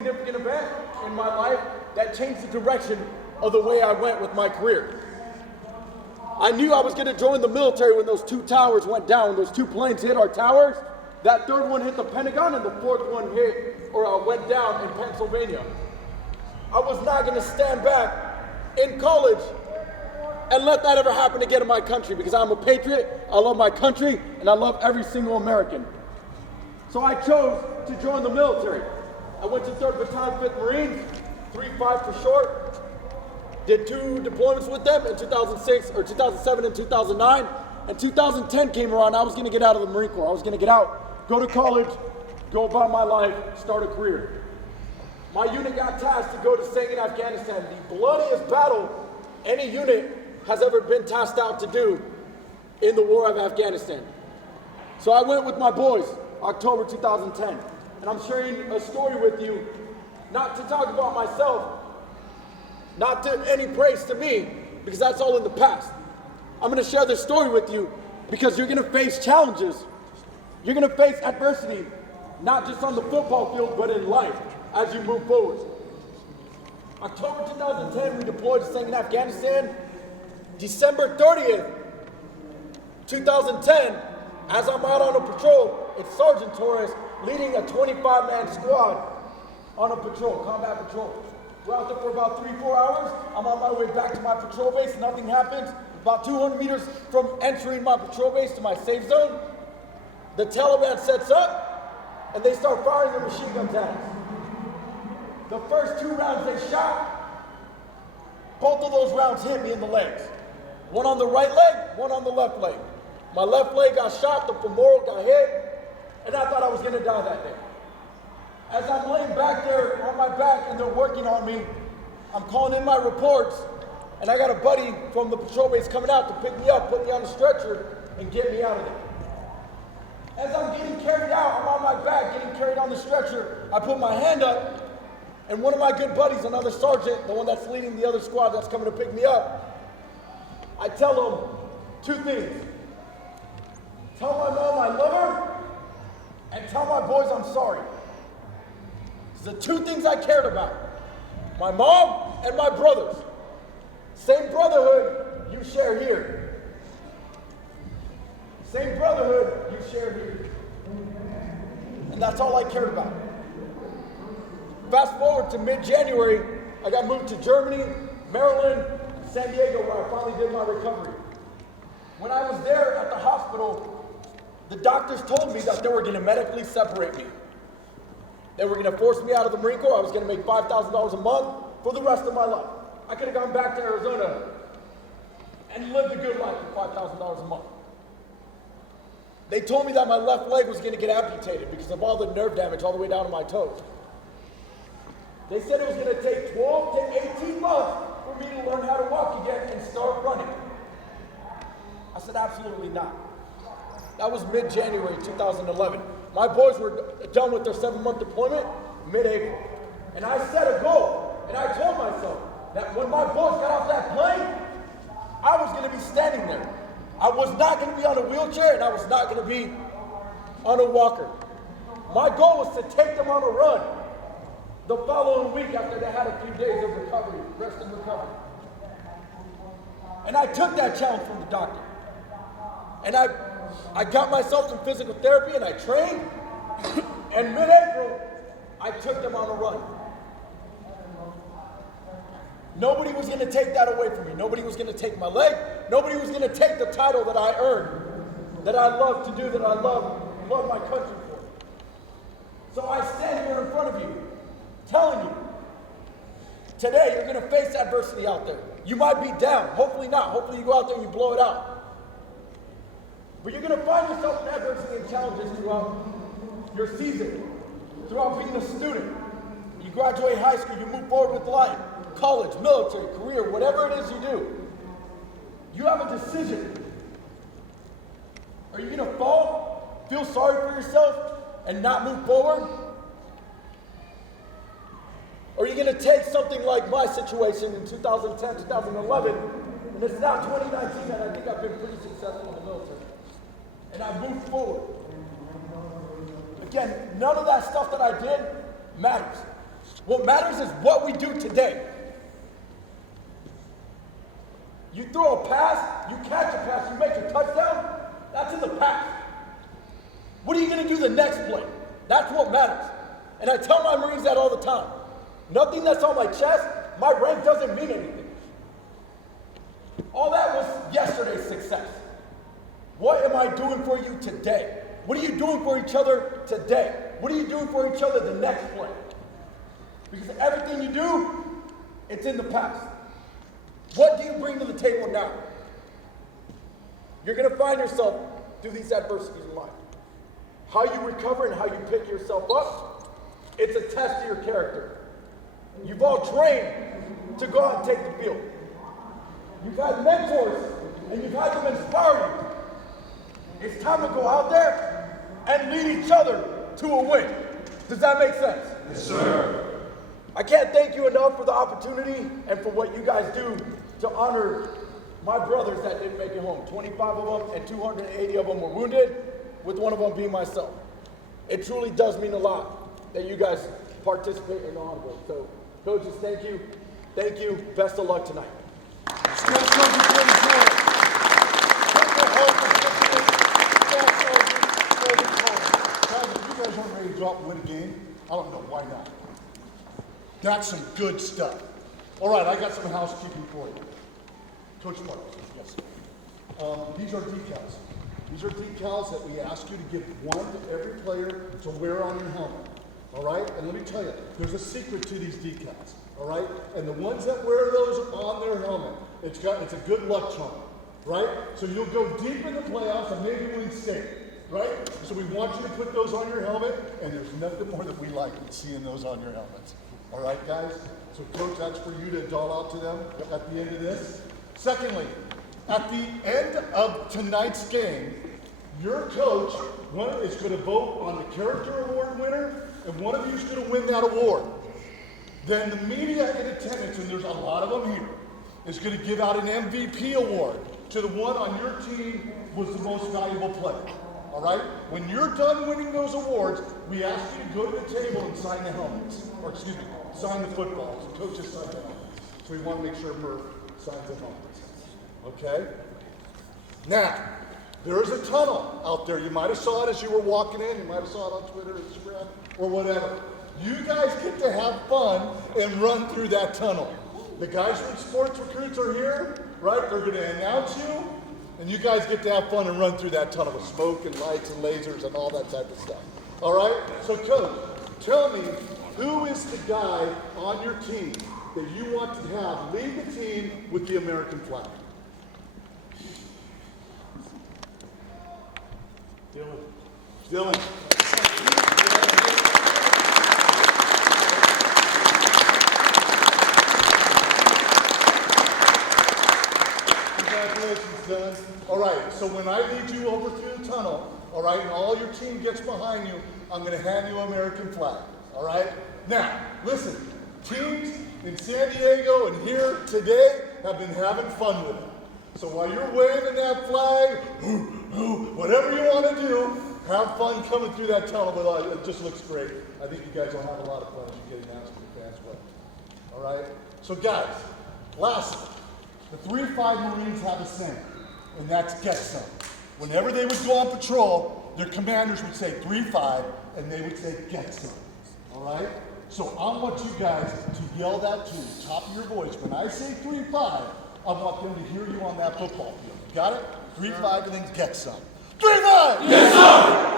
Significant event in my life that changed the direction of the way I went with my career. I knew I was going to join the military when those two towers went down, when those two planes hit our towers. That third one hit the Pentagon and the fourth one went down in Pennsylvania. I was not going to stand back in college and let that ever happen again in my country, because I'm a patriot, I love my country, and I love every single American. So I chose to join the military. I went to 3rd Battalion, 5th Marines, 3-5 for short. Did 2 deployments with them in 2007 and 2009. And 2010 came around, I was gonna get out of the Marine Corps. I was gonna get out, go to college, go about my life, start a career. My unit got tasked to go to stay in Afghanistan, the bloodiest battle any unit has ever been tasked out to do in the war of Afghanistan. So I went with my boys, October 2010. And I'm sharing a story with you, not to talk about myself, not to any praise to me, because that's all in the past. I'm gonna share this story with you because you're gonna face challenges. You're gonna face adversity, not just on the football field, but in life as you move forward. October 2010, we deployed to in Afghanistan. December 30th, 2010, as I'm out on a patrol, it's Sergeant Torres leading a 25-man squad on a patrol, combat patrol. We're out there for about 3-4 hours. I'm on my way back to my patrol base. Nothing happens. About 200 meters from entering my patrol base to my safe zone, the Taliban sets up and they start firing their machine guns at us. The first 2 rounds they shot, both of those rounds hit me in the legs. One on the right leg, one on the left leg. My left leg got shot, the femoral got hit, and I thought I was gonna die that day. As I'm laying back there on my back and they're working on me, I'm calling in my reports, and I got a buddy from the patrol base coming out to pick me up, put me on the stretcher, and get me out of there. As I'm getting carried out, I'm on my back, getting carried on the stretcher, I put my hand up, and one of my good buddies, another sergeant, the one that's leading the other squad that's coming to pick me up, I tell him 2 things. Tell my mom I love her, and tell my boys I'm sorry. These are the 2 things I cared about. My mom and my brothers. Same brotherhood you share here. Same brotherhood you share here. And that's all I cared about. Fast forward to mid-January, I got moved to Germany, Maryland, San Diego, where I finally did my recovery. When I was there at the hospital, the doctors told me that they were gonna medically separate me. They were gonna force me out of the Marine Corps. I was gonna make $5,000 a month for the rest of my life. I could have gone back to Arizona and lived a good life for $5,000 a month. They told me that my left leg was gonna get amputated because of all the nerve damage all the way down to my toes. They said it was gonna take 12 to 18 months for me to learn how to walk again and start running. I said, absolutely not. That was mid-January 2011. My boys were done with their 7-month deployment mid-April. And I set a goal, and I told myself that when my boys got off that plane, I was gonna be standing there. I was not gonna be on a wheelchair, and I was not gonna be on a walker. My goal was to take them on a run the following week after they had a few days of recovery, rest and recovery. And I took that challenge from the doctor. And I got myself some physical therapy and I trained. And mid-April, I took them on a run. Nobody was gonna take that away from me. Nobody was gonna take my leg. Nobody was gonna take the title that I earned, that I love to do, that I love my country for. So I stand here in front of you, telling you, today you're gonna face adversity out there. You might be down, hopefully not. Hopefully you go out there and you blow it out. But you're gonna find yourself in adversity and challenges throughout your season, throughout being a student. You graduate high school, you move forward with life, college, military, career, whatever it is you do. You have a decision. Are you gonna fall, feel sorry for yourself, and not move forward? Or are you gonna take something like my situation in 2010, 2011, and it's now 2019, and I think I've been pretty successful in the military. And I moved forward. Again, none of that stuff that I did matters. What matters is what we do today. You throw a pass, you catch a pass, you make a touchdown, that's in the past. What are you going to do the next play? That's what matters. And I tell my Marines that all the time. Nothing that's on my chest, my rank doesn't mean anything. All that was yesterday's success. What am I doing for you today? What are you doing for each other today? What are you doing for each other the next play? Because everything you do, it's in the past. What do you bring to the table now? You're going to find yourself through these adversities in life. How you recover and how you pick yourself up, it's a test of your character. You've all trained to go out and take the field. You've had mentors and you've had them inspire you. It's time to go out there and lead each other to a win. Does that make sense? Yes, sir. I can't thank you enough for the opportunity and for what you guys do to honor my brothers that didn't make it home. 25 of them and 280 of them were wounded, with one of them being myself. It truly does mean a lot that you guys participate in the honor board. So, coaches, thank you. Thank you. Best of luck tonight. If you guys aren't ready to drop and win a game, I don't know why not. That's some good stuff. All right, I got some housekeeping for you. Coach Marks, yes. These are decals. These are decals that we ask you to give one to every player to wear on your helmet. All right? And let me tell you, there's a secret to these decals. All right? And the ones that wear those on their helmet, it's a good luck charm. Right? So you'll go deep in the playoffs and maybe win state. Right? So we want you to put those on your helmet, and there's nothing more that we like than seeing those on your helmets. All right, guys? So, Coach, that's for you to doll out to them at the end of this. Secondly, at the end of tonight's game, your coach is going to vote on the character award winner, and one of you is going to win that award. Then the media in attendance, and there's a lot of them here, is going to give out an MVP award to the one on your team who was the most valuable player. All right? When you're done winning those awards, we ask you to go to the table and sign the helmets. Or excuse me, sign the footballs. The coaches sign the helmets. So we want to make sure Murph signs the helmets. Okay? Now, there is a tunnel out there. You might have saw it as you were walking in. You might have saw it on Twitter, Instagram, or whatever. You guys get to have fun and run through that tunnel. The guys from Sports Recruits are here, right? They're going to announce you, and you guys get to have fun and run through that tunnel with smoke and lights and lasers and all that type of stuff. All right? So, Coach, tell me, who is the guy on your team that you want to have lead the team with the American flag? Dylan. Congratulations, Dylan. All right, so when I lead you over through the tunnel, all right, and all your team gets behind you, I'm going to hand you an American flag. All right? Now, listen, teams in San Diego and here today have been having fun with it. So while you're waving that flag, whatever you want to do, have fun coming through that tunnel. But it just looks great. I think you guys will have a lot of fun as you get announced to the fans' way. All right? So guys, lastly, the 3-5 Marines have a saying, and that's get some. Whenever they would go on patrol, their commanders would say 3-5, and they would say get some. All right? So I want you guys to yell that to the top of your voice. When I say 3-5, I want them to hear you on that football field. Got it? 3-5 and then get some. 3-5! Get some!